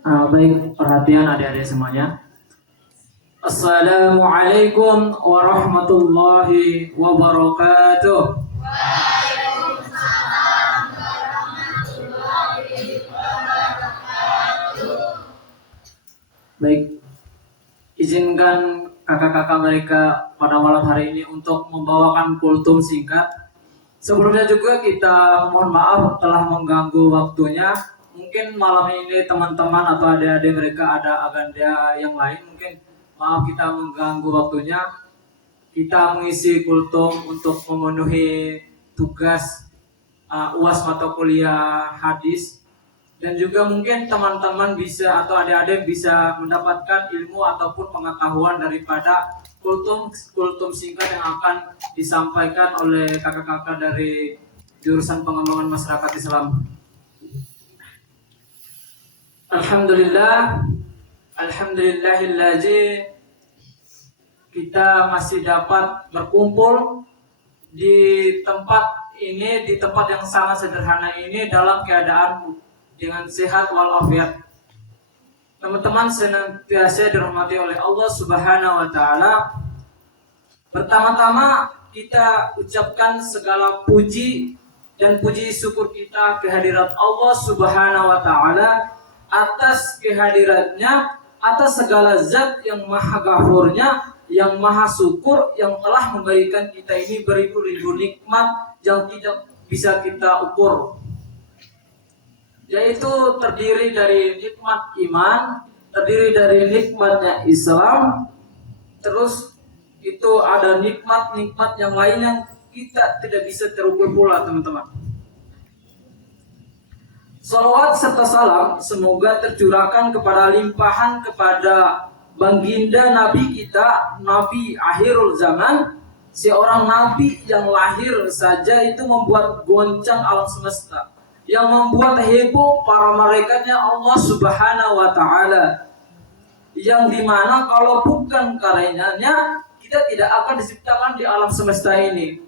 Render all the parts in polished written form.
Baik, perhatian adik-adik semuanya. Assalamualaikum warahmatullahi wabarakatuh. Baik, izinkan kakak-kakak mereka pada malam hari ini untuk membawakan kultum singkat. Sebelumnya juga kita mohon maaf telah mengganggu waktunya. Mungkin malam ini teman-teman atau adik-adik mereka ada agenda yang lain. Mungkin maaf kita mengganggu waktunya. Kita mengisi kultum untuk memenuhi tugas UAS mata kuliah hadis. Dan juga mungkin teman-teman bisa atau adik-adik bisa mendapatkan ilmu ataupun pengetahuan daripada kultum singkat yang akan disampaikan oleh kakak-kakak dari jurusan pengembangan masyarakat Islam. Alhamdulillahillazi kita masih dapat berkumpul di tempat ini, di tempat yang sangat sederhana ini dalam keadaan dengan sehat walafiat. Teman-teman senantiasa dirahmati oleh Allah Subhanahu wa taala. Pertama-tama kita ucapkan segala puji dan puji syukur kita kehadirat Allah Subhanahu wa taala atas kehadiratnya, atas segala zat yang maha ghafurnya, yang maha syukur, yang telah memberikan kita ini beribu-ribu nikmat yang tidak bisa kita ukur. Yaitu terdiri dari nikmat iman, terdiri dari nikmatnya Islam, terus itu ada nikmat-nikmat yang lain yang kita tidak bisa terukur pula, teman-teman. Salawat serta salam semoga tercurahkan kepada limpahan kepada baginda Nabi kita, Nabi akhirul zaman, seorang Nabi yang lahir saja itu membuat goncang alam semesta, yang membuat heboh para malaikatnya Allah Subhanahu wa taala, yang dimana kalau bukan karenanya kita tidak akan diciptakan di alam semesta ini.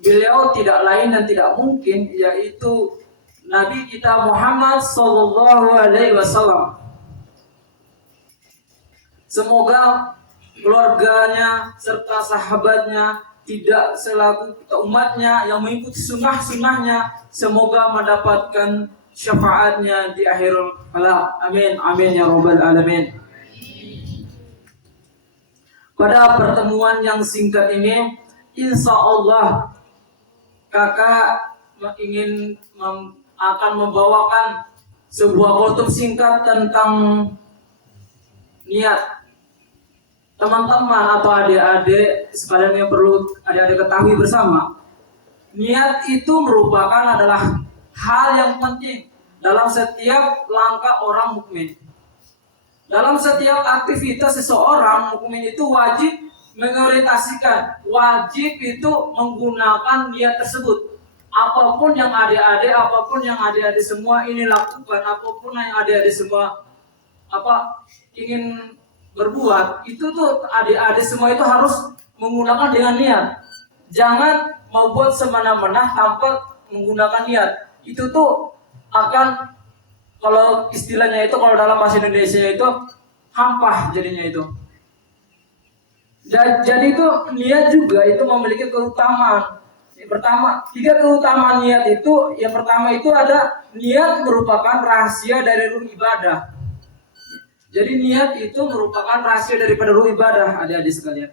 Beliau tidak lain dan tidak mungkin yaitu Nabi kita Muhammad sallallahu alaihi wasallam. Semoga keluarganya serta sahabatnya, tidak selaku umatnya yang mengikuti sunnah-sunnahnya, semoga mendapatkan syafaatnya di akhirul halak. Amin, amin ya rabbal alamin. Pada pertemuan yang singkat ini, insya Allah kakak akan membawakan sebuah kultum singkat tentang niat. Teman-teman atau adik-adik sekalian yang perlu adik-adik ketahui bersama, niat itu merupakan adalah hal yang penting dalam setiap langkah orang mukmin. Dalam setiap aktivitas seseorang mukmin itu wajib mengorientasikan, wajib itu menggunakan niat tersebut. Apapun yang adik-adik semua ini lakukan, apapun yang adik-adik semua ingin berbuat, itu tuh adik-adik semua itu harus menggunakan dengan niat. Jangan membuat semena-mena tanpa menggunakan niat. Itu tuh akan, kalau istilahnya itu, kalau dalam bahasa Indonesia itu hampah jadinya itu. Dan jadi itu niat juga itu memiliki keutamaan. Yang pertama, 3 keutamaan niat itu. Yang pertama itu ada niat merupakan rahasia dari ruh ibadah. Jadi niat itu merupakan rahasia daripada ruh ibadah, adik-adik sekalian.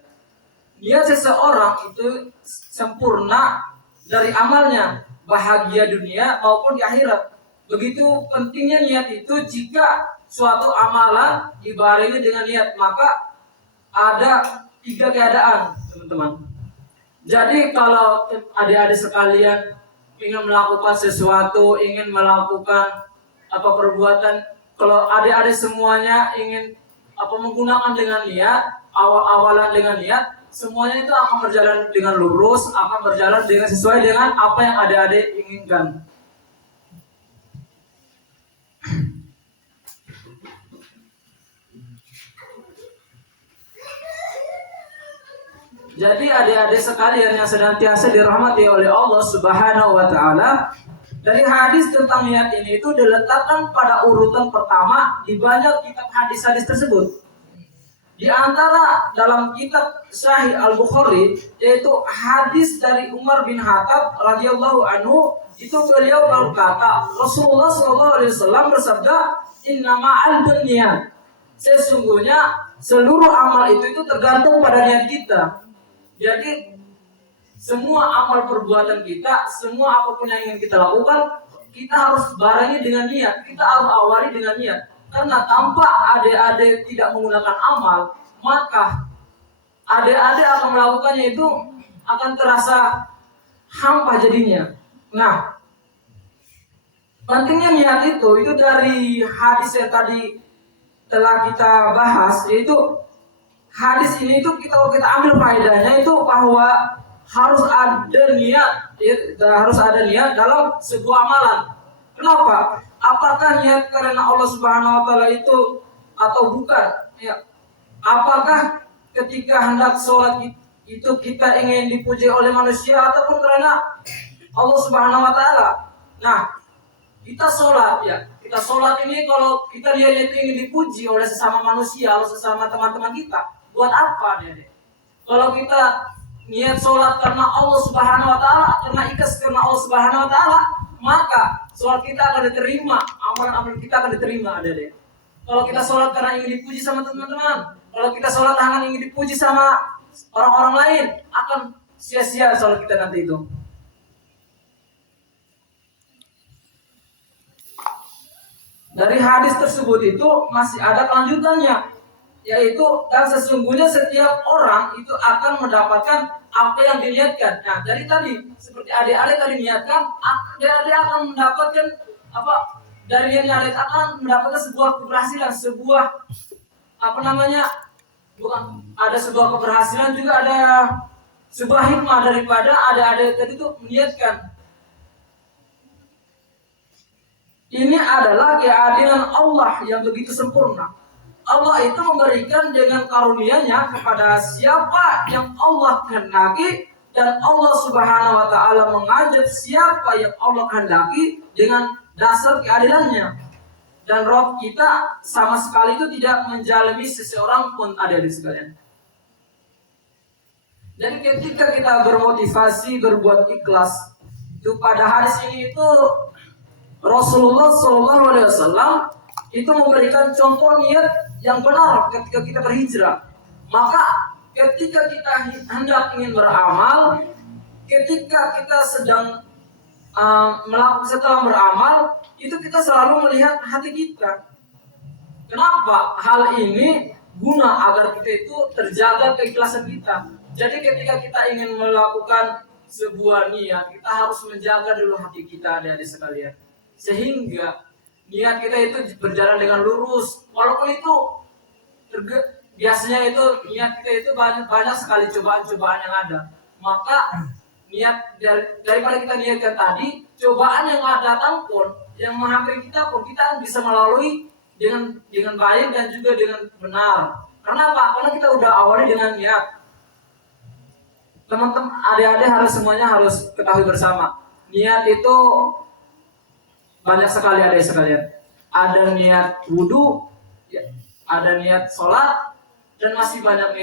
Niat seseorang itu sempurna dari amalnya, bahagia dunia maupun di akhirat. Begitu pentingnya niat itu. Jika suatu amalan dibarengi dengan niat, maka ada 3 keadaan, teman-teman. Jadi kalau adik-adik sekalian ingin melakukan sesuatu, ingin melakukan perbuatan, kalau adik-adik semuanya ingin menggunakan dengan niat, awalan dengan niat, semuanya itu akan berjalan dengan lurus, akan berjalan dengan sesuai dengan apa yang adik-adik inginkan. Jadi adik-adik sekalian yang senantiasa dirahmati oleh Allah Subhanahu wa taala, Dari hadis tentang niat ini itu diletakkan pada urutan pertama di banyak kitab hadis-hadis tersebut. Di antara dalam kitab Sahih Al-Bukhari yaitu hadis dari Umar bin Khattab radhiyallahu anhu, itu beliau berkata, Rasulullah SAW bersabda, "Innama'al binniyat." Sesungguhnya seluruh amal itu tergantung pada niat kita. Jadi semua amal perbuatan kita, semua apapun yang ingin kita lakukan, kita harus barengi dengan niat. Kita harus awali dengan niat. Karena tanpa adik-adik tidak menggunakan amal, maka adik-adik akan melakukannya itu akan terasa hampa jadinya. Nah, pentingnya niat itu dari hadis yang tadi telah kita bahas, yaitu hadis ini itu kalau kita ambil faedahnya itu bahwa harus ada niat dalam sebuah amalan. Kenapa? Apakah niat karena Allah Subhanahu wa taala itu atau bukan? Ya. Apakah ketika hendak sholat itu kita ingin dipuji oleh manusia ataupun karena Allah Subhanahu wa taala? Nah, kita sholat ya. Kita sholat ini kalau kita lihat itu ingin dipuji oleh sesama manusia, oleh sesama teman-teman kita. Buat apa dia? Kalau kita niat sholat karena Allah Subhanahu wa taala, karena ikhlas karena Allah Subhanahu wa taala, maka sholat kita akan diterima, amalan-amalan kita akan diterima, Adik. Kalau kita sholat karena ingin dipuji sama teman-teman, kalau kita sholat hanya ingin dipuji sama orang-orang lain, akan sia-sia sholat kita nanti itu. Dari hadis tersebut itu masih ada kelanjutannya, yaitu dan sesungguhnya setiap orang itu akan mendapatkan apa yang diniatkan. Nah, dari tadi seperti adik-adik tadi niatkan, adik-adik akan mendapatkan apa? Dari niatnya adik akan mendapatkan sebuah keberhasilan, bukan ada sebuah keberhasilan, juga ada sebuah hikmah daripada adik-adik tadi itu meniatkan. Ini adalah keadilan Allah yang begitu sempurna. Allah itu memberikan dengan karunia-Nya kepada siapa yang Allah kehendaki, dan Allah Subhanahu wa taala mengajak siapa yang Allah kehendaki dengan dasar keadilannya. Dan Rob kita sama sekali itu tidak menjalimi seseorang pun, adik-adik sekalian. Jadi ketika kita bermotivasi berbuat ikhlas, itu pada hadis ini itu Rasulullah SAW itu memberikan contoh niat yang benar ketika kita berhijrah. Maka ketika kita hendak ingin beramal, ketika kita sedang setelah beramal, itu kita selalu melihat hati kita. Kenapa? Hal ini guna agar kita itu terjaga keikhlasan kita. Jadi ketika kita ingin melakukan sebuah niat, kita harus menjaga dulu hati kita, adik-adik sekalian, sehingga niat kita itu berjalan dengan lurus. Walaupun itu biasanya itu niat kita itu banyak sekali cobaan-cobaan yang ada. Maka niat daripada kita niatkan tadi, cobaan yang datang pun, yang menghampiri kita pun, kita bisa melalui dengan baik dan juga dengan benar. Kenapa? Karena kita udah awali dengan niat. Teman-teman, adik-adik semuanya harus ketahui bersama, niat itu banyak sekali, adik sekalian. Ada niat wudhu, ada niat sholat, dan masih banyak niat